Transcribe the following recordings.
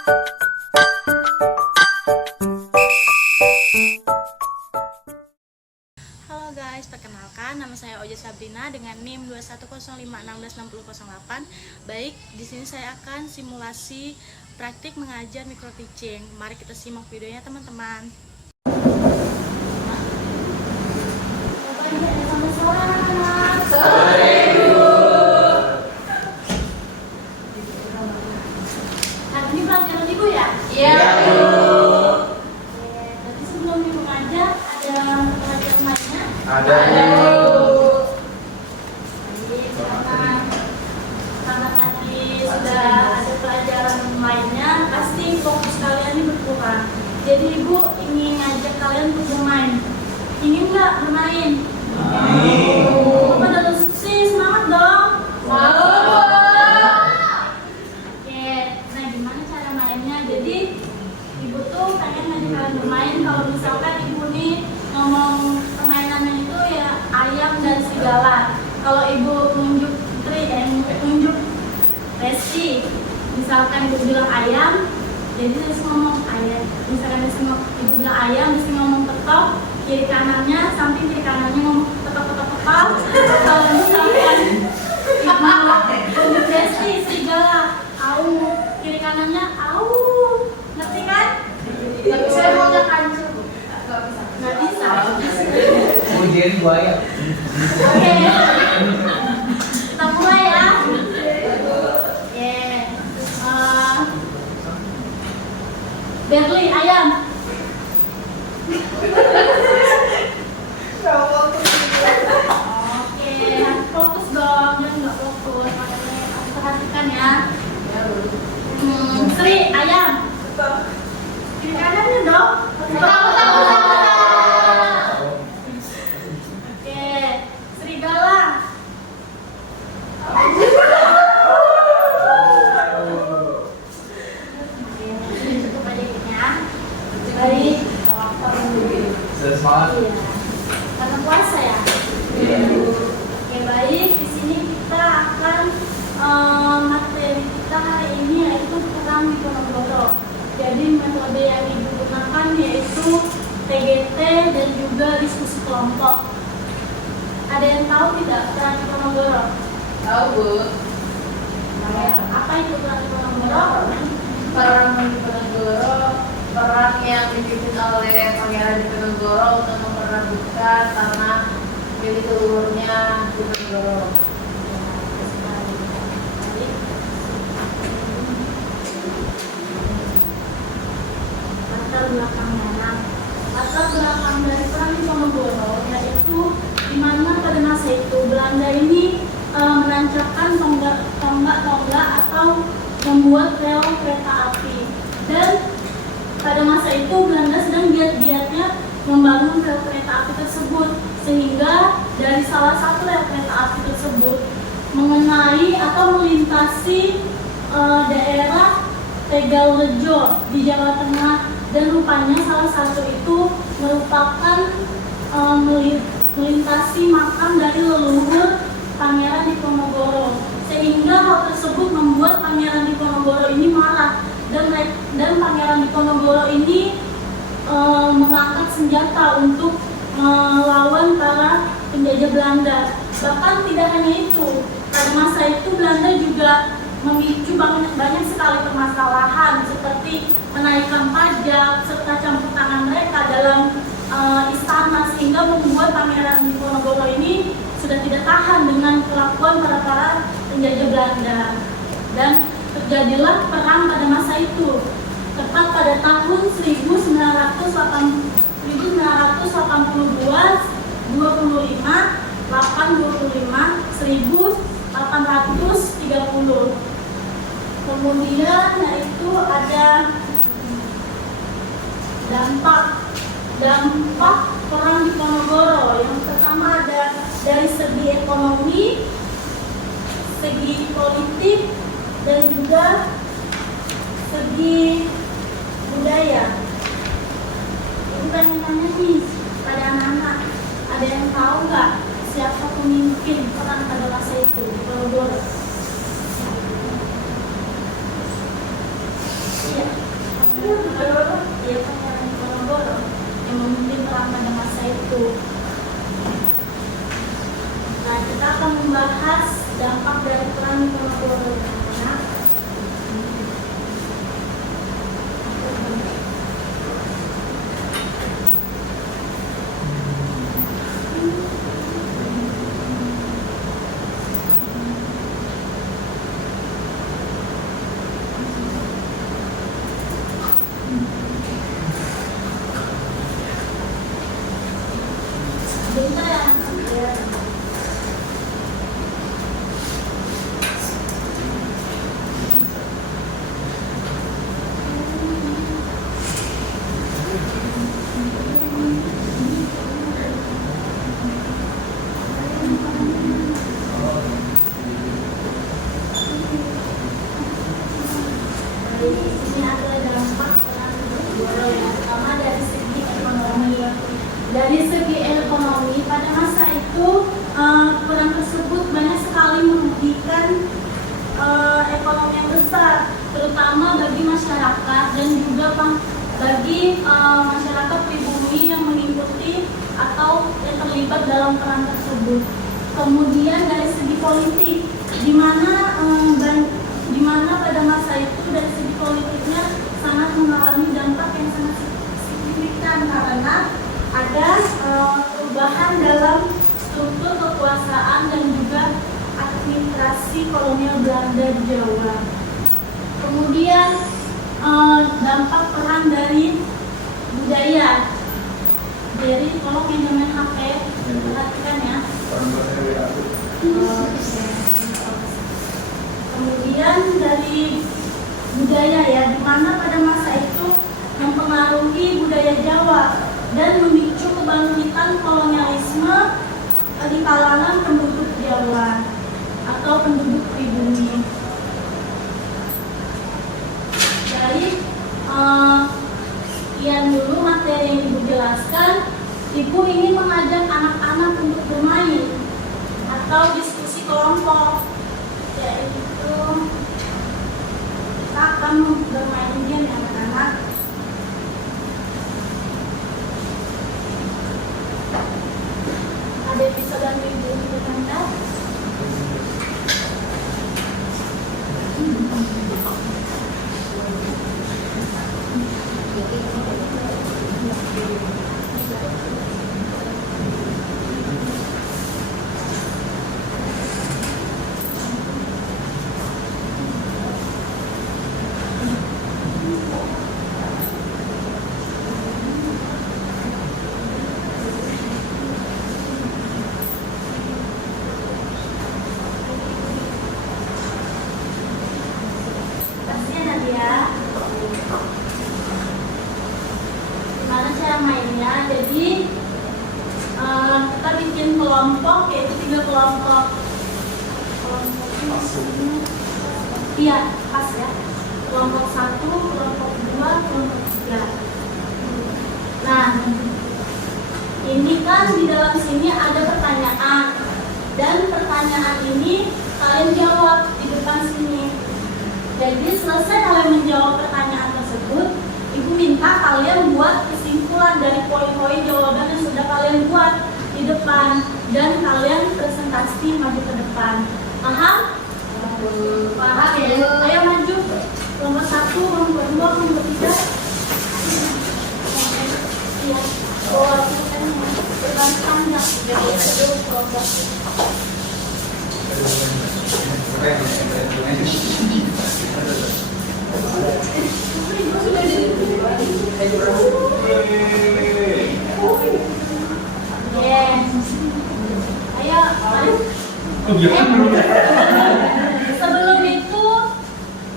Halo guys, perkenalkan nama saya Oja Sabrina dengan NIM 21056166008. Baik, di sini saya akan simulasi praktik mengajar micro teaching. Mari kita simak videonya teman-teman. Hari ini pelajaran Ibu ya? Iya, Bu. Jadi sebelum Ibu ngajar, ada pelajaran lainnya? Ada. Karena tadi sudah ada pelajaran lainnya, pasti fokus kalian ini berkurang. Jadi Ibu ingin ngajak kalian untuk bermain. Ingin nggak bermain? Apa ada sih? Semangat dong! Oke, nah gimana cara mainnya? Jadi Ibu tuh pengen ngajak kalian bermain. Kalau misalkan Ibu nih ngomong permainannya itu ya ayam dan serigala. Kalau Ibu nunjuk resi, misalkan Ibu bilang ayam, jadi terus ngomong ayam. Misalkan Ibu bilang ayam, terus ngomong ketok, kiri kanannya, samping kiri kanannya ngomong ketok. Kalau misalkan Ibu nunjuk resi, serigala, au, kiri kanannya au, ngerti kan? Tapi saya mau kancil, Bu. Nggak bisa. Mau jadi buaya. Oke, kita mulai ya. Berli ayam. Oke, fokus dong, jangan nggak fokus. Makanya aku perhatikan ya. Sri ayam. Kiri kanannya dong. Oke, serigala. Cukup aja gini ya. Baik. Sudah semangat. Iya. Karena puasa ya. Iya. Oke, baik. Di sini kita akan materi kita hari ini yaitu perang Diponegoro. Jadi metode yang digunakan yaitu TGT dan juga diskusi kelompok. Ada yang tahu tidak perang Diponegoro? Tahu, Bu. Apa itu perang Diponegoro? Perang Diponegoro, perang yang dipimpin oleh Pangeran Diponegoro untuk memperebutkan tanah milik leluhurnya Diponegoro. Latar belakang dari perang Diponegoro yaitu di mana pada masa itu Belanda ini menancapkan tonggak atau membuat rel kereta api, dan pada masa itu Belanda sedang giat-giatnya membangun rel kereta api tersebut, sehingga dari salah satu rel kereta api tersebut mengenai atau melintasi daerah Tegalrejo di Jawa Tengah, dan rupanya salah satu itu merupakan melintasi makam dari leluhur Pangeran Diponegoro, sehingga hal tersebut membuat Pangeran Diponegoro ini marah, dan Pangeran Diponegoro ini mengangkat senjata untuk melawan para penjajah Belanda. Bahkan tidak hanya itu, pada masa itu Belanda juga memicu banyak sekali permasalahan seperti menaikkan pajak serta campur tangan mereka dalam istana, sehingga membuat Pangeran Diponegoro ini sudah tidak tahan dengan kelakuan para penjajah Belanda, dan terjadilah perang pada masa itu. Tepat pada tahun 1982, 1830. Kemudian yaitu ada dampak perang Diponegoro. Yang pertama ada dari segi ekonomi, segi politik, dan juga segi budaya. Ibu pengen tanya nih pada anak-anak, ada yang tahu nggak siapa pemimpin perang pada masa itu Diponegoro? Iya. masa itu. Nah, kita akan membahas dampak dari perang Diponegoro. Nah, bentar ya, anak-anak. Ini ada dampak perang Diponegoro yang pertama dari segi ekonomi. Dari segi ekonomi pada masa itu perang tersebut banyak sekali merugikan ekonomi yang besar, terutama bagi masyarakat dan juga bagi masyarakat pribumi yang mengikuti atau yang terlibat dalam perang tersebut. Kemudian dari segi politik, di mana pada masa itu dari segi politiknya sangat mengalami dampak yang sangat signifikan karena ada perubahan dalam struktur kekuasaan dan juga administrasi kolonial Belanda di Jawa. Kemudian dampak perang dari budaya. Jadi tolong yang main HP perhatikan ya. Kemudian dari budaya ya, di mana pada masa itu mempengaruhi budaya Jawa dan memicu kebangkitan kolonialisme di kalangan penduduk Jawa atau penduduk pribumi. Jadi sekian dulu materi yang Ibu jelaskan. Ibu ingin mengajak anak-anak untuk bermain atau diskusi kelompok, yaitu kita akan bermain game ya anak-anak. Ada episode yang Ibu untuk Anda. Kasih Nadia. Gimana cara mainnya? Jadi kita bikin kelompok, yaitu 3 kelompok. Iya, pas ya. Kelompok 1, kelompok 2, kelompok 3. Nah, ini kan di dalam sini ada pertanyaan, dan pertanyaan ini kalian jawab di depan sini. Jadi selesai kalian menjawab pertanyaan tersebut, Ibu minta kalian buat kesimpulan dari poin-poin jawaban yang sudah kalian buat di depan, dan kalian presentasi maju ke depan. Paham? Paham ya? Ayo maju. Kelompok 1, kelompok 2, kelompok 3. Iya. Oh, kan berbanding panjang. Jadi kelompok. Ayo, sebelum itu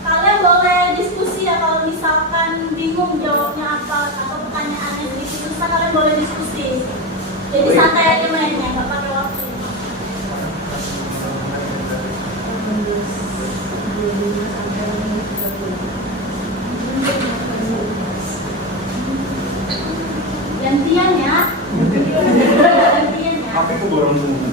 kalian boleh diskusi ya, kalau misalkan bingung jawabnya apa atau pertanyaannya sedikit susah, kalian boleh diskusi. Jadi santai aja mainnya, nggak pakai waktu. Gantian ya. Gantian ya. Apa itu borong semua?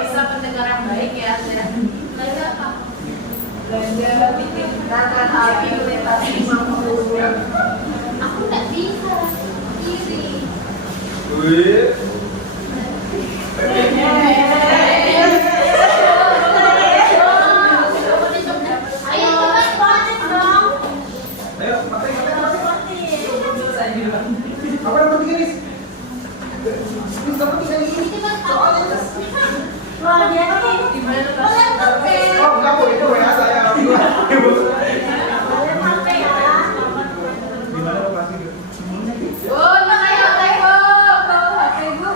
Bisa pendengar yang baik. Belanda bikin kereta api melintasi Mampu. Aku nggak bisa kiri. Wih. Ayo coba proses dong. Ayo, pakai. Saya Apa dapat tiga nih? Dapat tiga nih. Soalnya. Wah, jadi gimana Boleh pakai. Oh, enggak boleh itu WA saya. boleh pakai ya. Gimana lokasi gitu? Oh, makanya Teko, bawa HP Bu.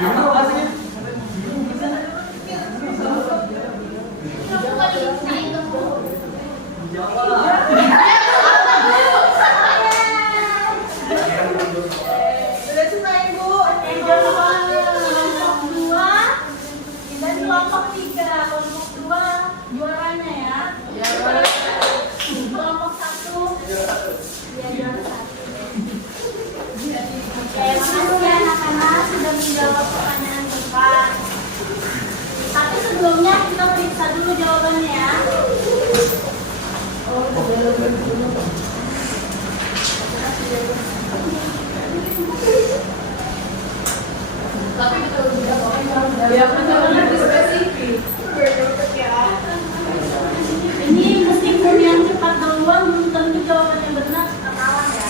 Gimana lokasinya? Kamu nggak bisa itu. Sudah selesai Bu. Kelompok 2 dan kelompok 3. Kelompok 2 juaranya ya. Kelompok 1 ya juara 1. Oke, makasih ya anak-anak sudah menjawab pertanyaan depan. Tapi sebelumnya kita periksa dulu jawabannya ya. Tapi kita udah pokoknya ya benar lebih spesifik. Ini meskipun yang cepat duluan belum tentu jawabannya benar, tetap kalah ya.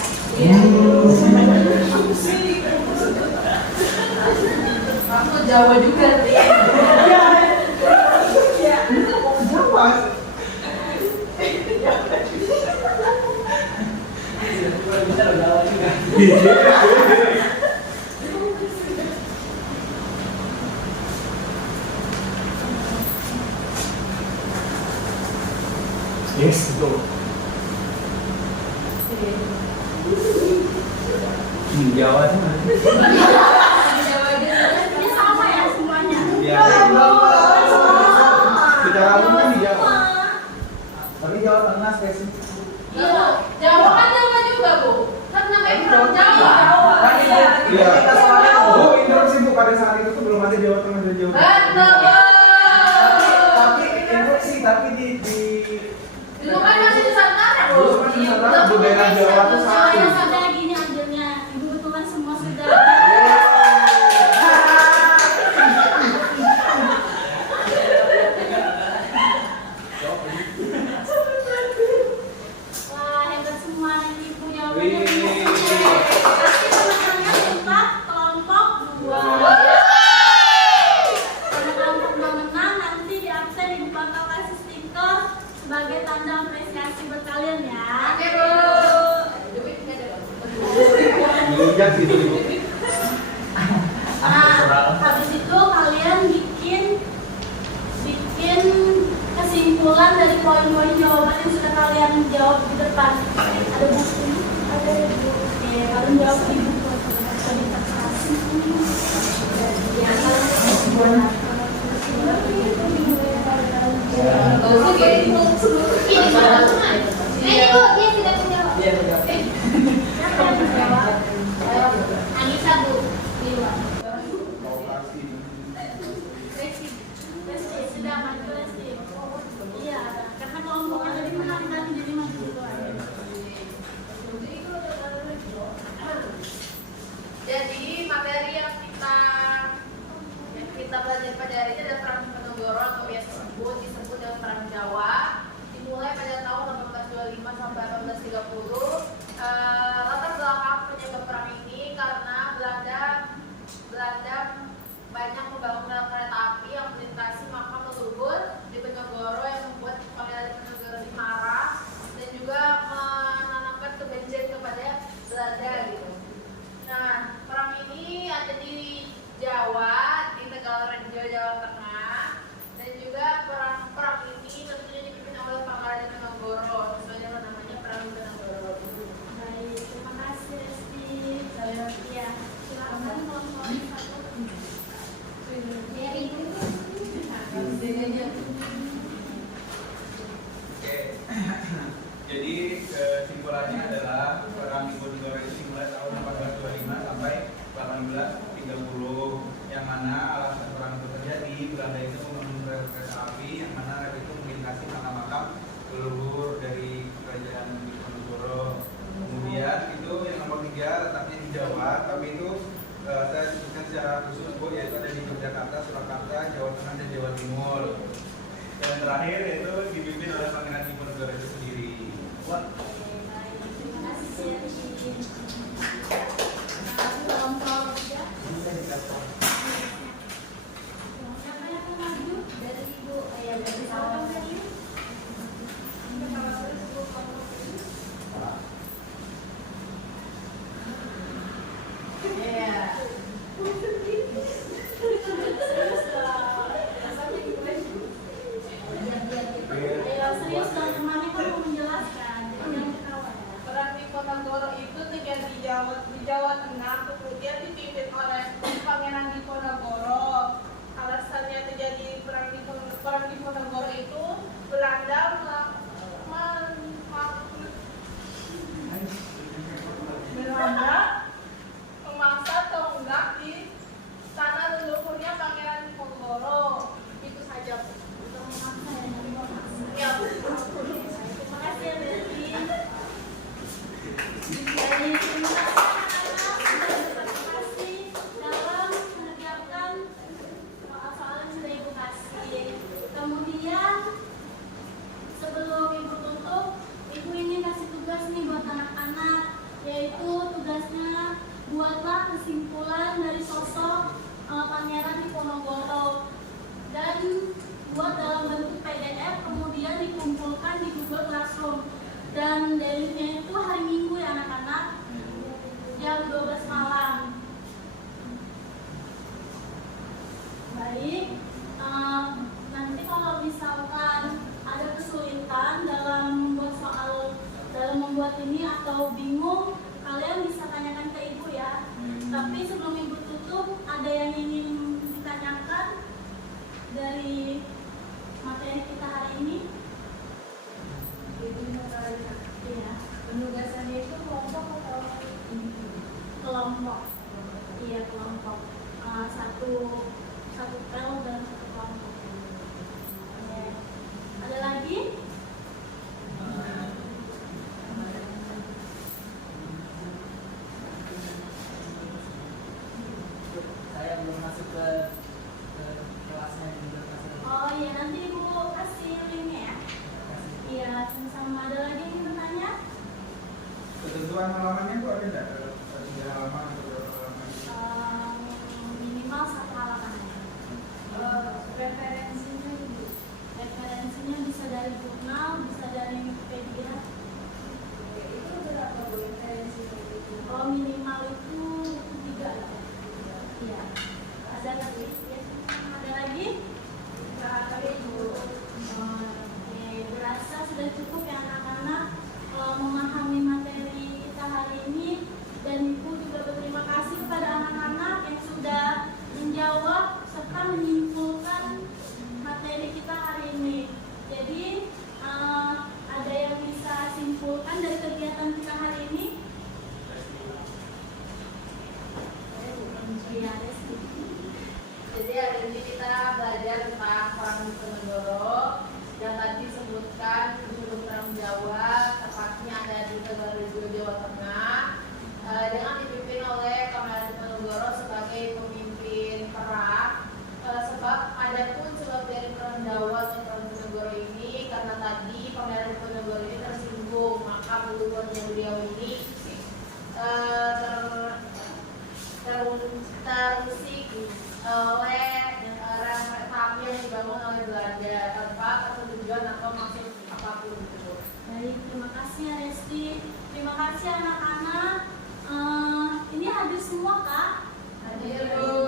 Aku Jawa juga. Jawa. Yes, go. Jawa sih. Jawa aja. Ini sama ya semuanya. Ya. Secara umum kan di Jawa. Tapi Jawa Tengah spesifik. Iya, Jawa kan Jawa juga Bu. Kan namanya orang Jawa. Iya. Bu, interupsi Bu, pada saat itu tuh belum ada Jawa Tengah dan Jawa Barat. Betul. Tapi interupsi tapi di Itu kan masih Nusantara Bu. Dulu kan Nusantara, di daerah Jawa tuh Saya satu. sudah gini ambilnya. Ibu kebetulan semua sudah. Wah, hebat semua ini ibu jawabannya. Wih. Pasti teman-temannya tetap kelompok 2. Kalau kelompok 2 menang, nanti di absen ibu bakal kasih stiker sebagai tanda apresiasi buat kalian ya. Oke Bu. Duit nggak ada. Dilunjak gitu Bu. Nah, habis itu kalian bikin kesimpulan dari poin-poin jawaban yang sudah kalian jawab di depan. Ada buku? Ada buku. Oke, kalian jawab di buku. Atau di kertas. Ya, Oke. Ini Pak. Ini Bu, dia tidak menjawab. siapa yang menjawab? Anissa Bu. Dewa. Resti, sudah maju Resti. Iya, karena kelompoknya tadi menang kan, jadi maju dulu aja. Jadi materi yang kita belajar pada hari ini adalah perang Diponegoro atau biasa disebut dengan perang Jawa. Dimulai pada tahun 1825 sampai 1830. Latar belakang penyebab perang ini karena Belanda banyak membangun rel kereta api yang melintasi makam leluhur Diponegoro yang membuat Pangeran Diponegoro ini marah dan juga menanamkan kebencian kepada Belanda gitu. Nah, perang ini ada di Jawa, di Tegalrejo, Jawa Tengah, dan juga perang ini tentunya dipimpin oleh Pangeran Diponegoro, sesuai dengan namanya Perang Diponegoro. Baik, terima kasih Resti. Iya, silakan kelompok 1. Ya, Ibu. Oke. Jadi kesimpulannya adalah perang Diponegoro itu dimulai tahun 1425 sampai 1830, yang mana alasan perang itu terjadi Belanda itu membangun rel kereta terakhir yaitu dipimpin oleh Pangeran Diponegoro itu sendiri. Wah. Terima kasih Sherry. Kelompok ya. Siapa yang akan maju dari Ibu? Ya dari kelompok tadi. Ayo serius dong, kemarin kan mau menjelaskan. Jangan ketawa ya. Perang Diponegoro itu terjadi di Jawa Tengah, kemudian dipimpin oleh Pangeran Diponegoro. Alasannya terjadi perang Diponegoro itu Belanda memaksa tonggak di tanah leluhurnya Pangeran Diponegoro. Itu saja. Ya. Terima kasih ya Betty. Jadi terima kasih anak-anak sudah berpartisipasi dalam mengerjakan soal-soal yang sudah Ibu kasih. Kemudian sebelum Ibu tutup, Ibu ingin kasih tugas nih buat anak-anak, yaitu tugasnya buatlah kesimpulan dari sosok Pangeran Diponegoro dan buat dalam bentuk PDF, kemudian dikumpulkan di Google Classroom. Dan deadline-nya itu hari Minggu ya anak-anak, jam 12 malam. Baik, nanti kalau misalkan ada kesulitan dalam membuat ini atau bingung, kalian bisa tanyakan ke Ibu ya. Tapi sebelum Ibu tutup, ada yang ingin ditanyakan dari materi kita hari ini? Iya. Penugasannya itu kelompok atau Kelompok. Iya, kelompok. Satu pel dan satu kelompok. Oke. Ada lagi? Saya belum masuk ke kelasnya juga. Oh iya, nanti Ibu kasih linknya ya. Iya, sama ada lagi yang ingin bertanya? Ketentuan halamannya itu ada nggak? 3 halaman atau berapa halaman? Minimal 1 halaman. referensinya dulu? Referensinya bisa dari jurnal, bisa dari Wikipedia. Itu berapa Bu referensinya itu? Oh, minimal itu 3. Iya. Ada lagi? Ya. Ada lagi? Oke, berasa sudah cukup ya anak-anak memahami materi kita hari ini, dan Ibu juga berterima kasih kepada anak-anak yang sudah menjawab serta menyimpulkan materi kita hari ini. Jadi ada yang bisa simpulkan dari kegiatan kita hari ini? Iya, Resti. Jadi hari ini kita belajar tentang perang Diponegoro yang tadi disebutkan di Perang Jawa, tepatnya ada di Tegalrejo, Jawa Tengah, dengan dipimpin oleh Pangeran Diponegoro sebagai pemimpin perang. Sebab ada pun sebab dari Perang Jawa atau Perang Diponegoro ini karena tadi Pangeran Diponegoro ini tersinggung, maka leluhurnya beliau ini terusik oleh rempet tapi yang dibangun oleh Belanda tanpa tujuan atau maksud apapun itu. Baik, terima kasih ya Resti. Terima kasih anak-anak. Ini hadir semua Kak? Hadir Bu.